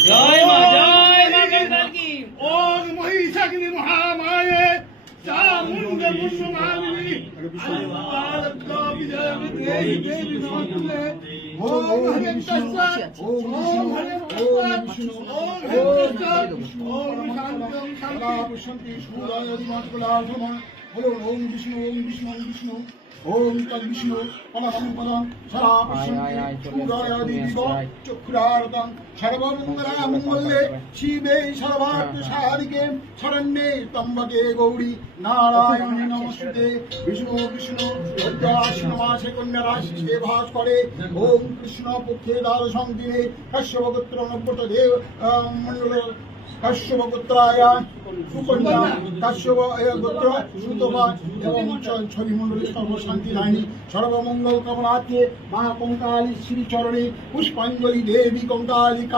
জয় মা গঙ্গা কি ওম মহিষাগ্নি মহামায়ে চামুণ্ড মুন্ডমালিনী আনন্দারত্ন বিজয় দেবী দেবী নমস্তুতে ওম হরে কৃষ্ণ ওম হরে বিষ্ণু ওম হরে কৃষ্ণ ওম শান্তি শান্তি সুরায় দিমাসকলাধম ওম বিষ্ণু ওম বিষ্ণু বিষ্ণু ওম তদ বিষ্ণু পরম পদম সদা পশ্যন্তি সুরায় দিবিব চক্ষুরারতং সর্বমঙ্গলা মঙ্গলে শিবে সর্বার্থ সাধিকে শরণ্যে ত্র্যম্বকে গৌরী নারায়ণী নমস্তুতে বিষ্ণু বিষ্ণু আশ্বিনমাসে কন্যা রাশিতে ভাস করে ওম কৃষ্ণ পক্ষে দ্বাদশং দিনে কশ্যপগোত্র নব্বত দেব মণ্ডল কশ্যপগোত্রায় সুকন্যা কশ্যপ গোত্র সুতপা এবং ছবি মণ্ডলী সর্বশান্তি রানী সর্বমঙ্গল কামনার্থে মা কঙ্কালী শ্রীচরণে পুষ্পাঞ্জলি দেবী কঙ্কালী